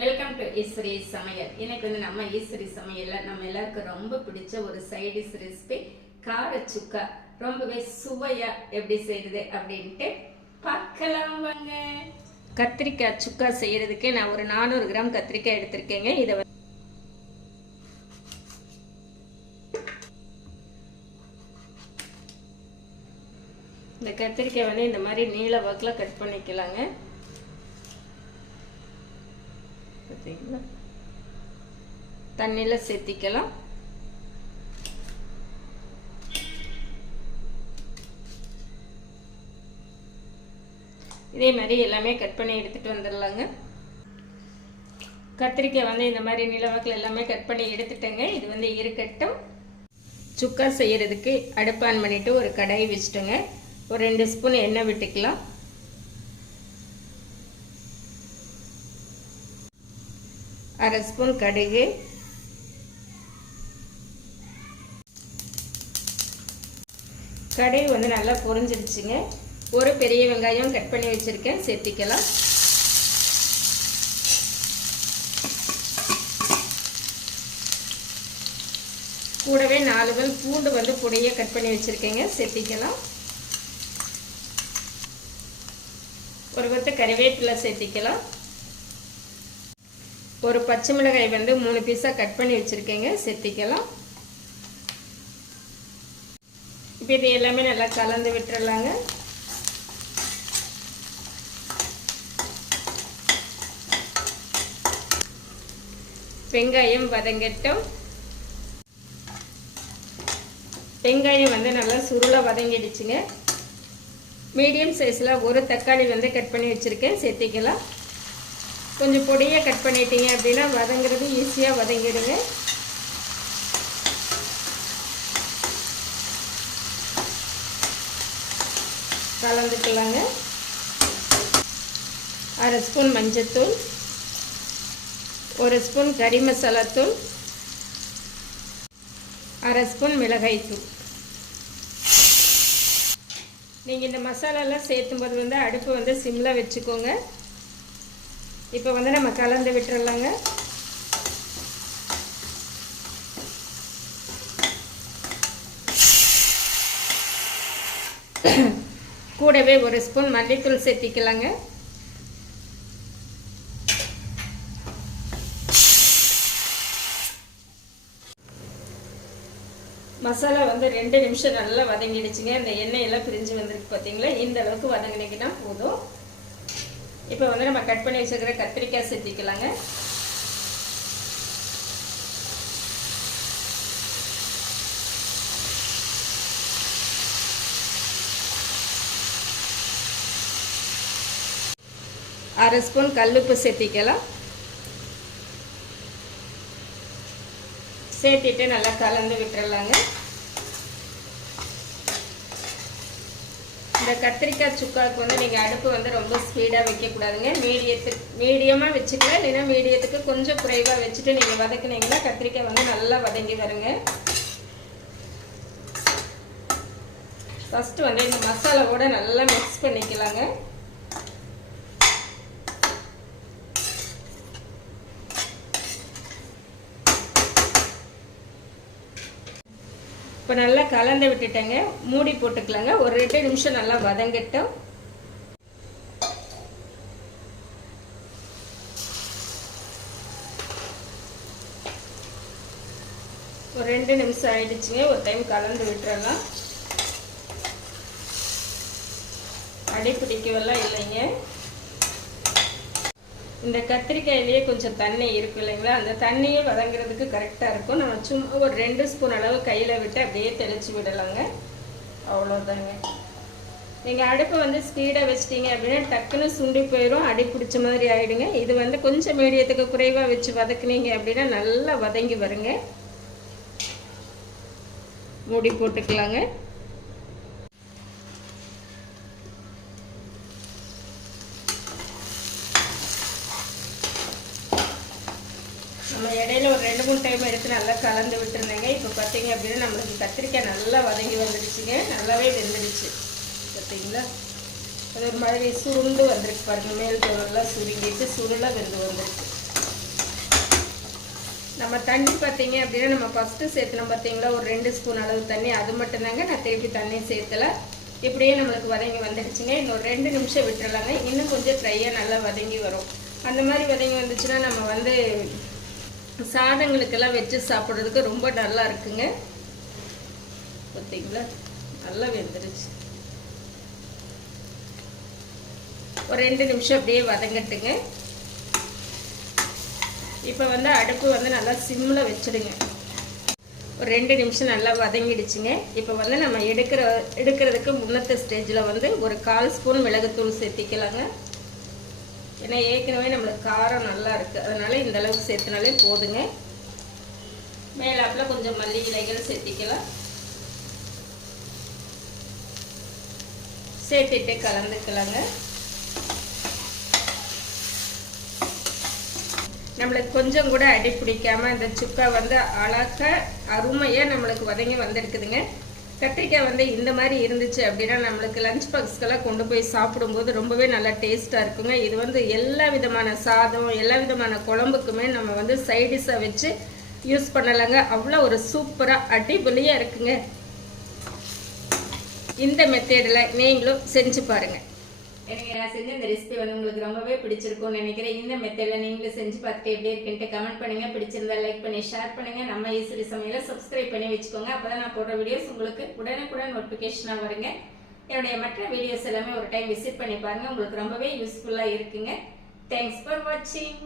Welcome to Eswari சமையல் இன்னைக்கு வந்து நம்ம ஈஸ்வரி சமையல்ல நம்ம எல்லாருக்கும் ரொம்ப பிடிச்ச ஒரு சைடிஷ் ரெசிபி கார சுக்கா. ரொம்பவே சுவையா எப்படி செய்யுது அப்படின்ட்டு பார்க்கலாம் வாங்க. கத்திரிக்காய் சுக்கா செய்யறதுக்கு நான் ஒரு நானூறு கிராம் கத்திரிக்காய் எடுத்திருக்கேங்க. இதை வந்து இந்த கத்திரிக்காய் வந்து இந்த மாதிரி நீல வாக்கில் கட் பண்ணிக்கலாங்க. சரிங்களா தண்ணியில் சேர்த்திக்கலாம் இதே மாதிரி எல்லாமே கட் பண்ணி எடுத்துகிட்டு வந்துடலாங்க கத்திரிக்காய் வந்து இந்த மாதிரி நிலவாக்கில் எல்லாமே கட் பண்ணி எடுத்துட்டேங்க. இது வந்து இருக்கட்டும். சுக்கா செய்யறதுக்கு அடுப்பான் பண்ணிவிட்டு ஒரு கடாய் வச்சுட்டோங்க. ஒரு ரெண்டு ஸ்பூன் எண்ணெய் விட்டுக்கலாம். அரை ஸ்பூன் கடுகு. கடுகு வந்து நல்லா பொரிஞ்சிருச்சுங்க. ஒரு பெரிய வெங்காயம் கட் பண்ணி வச்சுருக்கேன். சேர்த்திக்கலாம். கூடவே நாலு பல் பூண்டு வந்து பொடியை கட் பண்ணி வச்சுருக்கேங்க. சேர்த்திக்கலாம். ஒரு கொத்து கறிவேப்பிலை சேர்த்திக்கலாம். ஒரு பச்சை மிளகாய் வந்து மூணு பீஸாக கட் பண்ணி வச்சுருக்கேங்க. சேர்த்திக்கலாம் இப்போ இது எல்லாமே நல்லா கலந்து விட்டுறலாங்க. வெங்காயம் வதங்கட்டும். வெங்காயம் வந்து நல்லா சுருளாக வதங்கிடுச்சுங்க. மீடியம் சைஸில் ஒரு தக்காளி வந்து கட் பண்ணி வச்சுருக்கேன். சேர்த்திக்கலாம் கொஞ்சம் பொடியாக கட் பண்ணிட்டீங்க அப்படின்னா வதங்கிறது ஈஸியாக வதங்கிடுங்க. கலந்துக்கலாங்க. அரை ஸ்பூன் மஞ்சத்தூள் ஒரு ஸ்பூன் கறி மசாலாத்தூள் அரை ஸ்பூன் மிளகாய்த்தூள் நீங்கள் இந்த மசாலாலாம் சேர்த்தும்போது வந்து அடுப்பு வந்து சிம்மில் வச்சுக்கோங்க. இப்போ வந்து நம்ம கலந்து விட்டுறலாங்க. கூடவே ஒரு ஸ்பூன் மல்லித்தூள் சேர்த்திக்கலாங்க. மசாலா வந்து ரெண்டு நிமிஷம் நல்லா வதங்கிடுச்சுங்க. இந்த எண்ணெயெல்லாம் பிரிஞ்சு வந்திருக்கு பார்த்தீங்களா இந்த அளவுக்கு வதங்கினீங்கன்னா போதும். இப்போ வந்து நம்ம கட் பண்ணி வச்சுருக்கிற கத்திரிக்காய் சேர்த்திக்கலாங்க அரை ஸ்பூன் கல்லுப்பு சேர்த்திக்கலாம். சேர்த்திட்டு நல்லா கலந்து விட்டுறலாங்க. இந்த கத்திரிக்காய் சுக்காவுக்கு வந்து நீங்கள் அடுப்பு வந்து ரொம்ப ஸ்பீடாக வைக்கக்கூடாதுங்க. மீடியத்துக்கு மீடியமாக வச்சுக்கலாம் இல்லைன்னா மீடியத்துக்கு கொஞ்சம் குறைவாக வச்சுட்டு நீங்கள் வதக்குனீங்கன்னா கத்திரிக்காய் வந்து நல்லா வதங்கி வருங்க. ஃபஸ்ட்டு வந்து இந்த மசாலாவோட நல்லா மிக்ஸ் பண்ணிக்கலாங்க. இப்போ நல்லா கலந்து விட்டுட்டேங்க. மூடி போட்டுக்கலாங்க. ஒரு ரெண்டு நிமிஷம் நல்லா வதங்கட்டும். ஒரு ரெண்டு நிமிஷம் ஆயிடுச்சுங்க. ஒரு டைம் கலந்து விட்டுறலாம். அடிப்பிடிக்கவெல்லாம் இல்லைங்க. இந்த கத்திரிக்காயிலேயே கொஞ்சம் தண்ணி இருக்கு இல்லைங்களா? அந்த தண்ணியே வதங்குறதுக்கு கரெக்டாக இருக்கும். நம்ம சும்மா ஒரு ரெண்டு ஸ்பூன் அளவு கையில் விட்டு அப்படியே தெளித்து விடலாங்க. அவ்வளோதாங்க நீங்கள் அடுப்பை வந்து ஸ்பீடாக வச்சிட்டிங்க அப்படின்னா டக்குன்னு சுண்டி போயிடும் அடி பிடிச்ச மாதிரி ஆகிடுங்க இது வந்து கொஞ்சம் மீடியத்துக்கு குறைவாக வச்சு வதக்குனீங்க அப்படின்னா நல்லா வதங்கி வருங்க. மூடி போட்டுக்கலாங்க நம்ம ஸ்பூன் டைம் எடுத்து நல்லா கலந்து விட்டுருந்தேங்க. இப்போ பார்த்தீங்க அப்படின்னா நம்மளுக்கு கத்திரிக்காய் நல்லா வதங்கி வந்துடுச்சுங்க. நல்லாவே வெந்துடுச்சு. பார்த்தீங்களா அது ஒரு மாதிரி சுருண்டு வந்திருக்கு பாருங்க. மேல் தோலெல்லாம் சுருங்கிட்டு சுருளாக வெந்து வந்திருக்கு நம்ம தண்ணி பார்த்தீங்க அப்படின்னா நம்ம ஃபஸ்ட்டு சேர்த்துனோம் பார்த்தீங்களா ஒரு ரெண்டு ஸ்பூன் அளவு தண்ணி. அது மட்டும்தாங்க நான் திருப்பி தண்ணி சேர்த்தல. இப்படியே நம்மளுக்கு வதங்கி வந்துடுச்சுங்க. இன்னொரு ரெண்டு நிமிஷம் விட்டுறலாங்க. இன்னும் கொஞ்சம் ட்ரையாக நல்லா வதங்கி வரும். அந்த மாதிரி வதங்கி வந்துச்சுன்னா நம்ம வந்து சாதங்களுக்கெல்லாம் வச்சு சாப்பிட்றதுக்கு ரொம்ப நல்லா இருக்குங்க. பார்த்தீங்களா நல்லா வெந்துருச்சு. ஒரு ரெண்டு நிமிஷம் அப்படியே வதங்கட்டுங்க. இப்போ வந்து அடுப்பு வந்து நல்லா சிம்மில் வச்சுடுங்க. ஒரு ரெண்டு நிமிஷம் நல்லா வதங்கிடுச்சுங்க. இப்போ வந்து நம்ம எடுக்கிற எடுக்கிறதுக்கு முன்னத்த ஸ்டேஜில் வந்து ஒரு கால் ஸ்பூன் மிளகுத்தூள் சேர்த்திக்கலாங்க. ஏன்னா ஏற்கனவே நம்மளுக்கு காரம் நல்லா இருக்குது அதனால் இந்த அளவுக்கு சேர்த்துனாலே போதுங்க. மேலாப்பில் கொஞ்சம் மல்லி இலைகள் சேர்த்திக்கலாம். சேர்த்துட்டு கலந்துக்கலாங்க. நம்மளுக்கு கொஞ்சம் கூட அடி பிடிக்காம இந்த சுக்கா வந்து அழகாக அருமையாக நம்மளுக்கு வதங்கி வந்திருக்குதுங்க. கத்திரிக்காய் வந்து இந்த மாதிரி இருந்துச்சு அப்படின்னா நம்மளுக்கு லஞ்ச் பாக்ஸ்க்கெல்லாம் கொண்டு போய் சாப்பிடும்போது ரொம்பவே நல்லா டேஸ்ட்டாக இருக்குங்க. இது வந்து எல்லா விதமான சாதம் எல்லா விதமான குழம்புக்குமே நம்ம வந்து சைடிஷாக வச்சு யூஸ் பண்ணலாங்க. அவ்வளோ ஒரு சூப்பராக அடிபொலியாக இருக்குங்க. இந்த மெத்தேடில் நீங்களும் செஞ்சு பாருங்கள் எனக்கு நான் செஞ்ச இந்த ரெசிபி வந்து உங்களுக்கு ரொம்பவே பிடிச்சிருக்கும்னு நினைக்கிறேன். இந்த மெத்தடில் நீங்களும் செஞ்சு பார்த்துட்டு எப்படி இருக்குன்ட்டு கமெண்ட் பண்ணுங்கள் பிடிச்சிருந்தா லைக் பண்ணி ஷேர் பண்ணுங்கள் நம்ம ஈஸ்வரி சமையலை சப்ஸ்கிரைப் பண்ணி வச்சுக்கோங்க. அப்பதான் நான் போடுற வீடியோஸ் உங்களுக்கு உடனுக்குடன் நோட்டிஃபிகேஷனாக வருங்க. என்னுடைய மற்ற வீடியோஸ் எல்லாமே ஒரு டைம் விசிட் பண்ணி பாருங்கள் உங்களுக்கு ரொம்பவே யூஸ்ஃபுல்லாக இருக்குங்க. தேங்க்ஸ் ஃபார் வாட்சிங்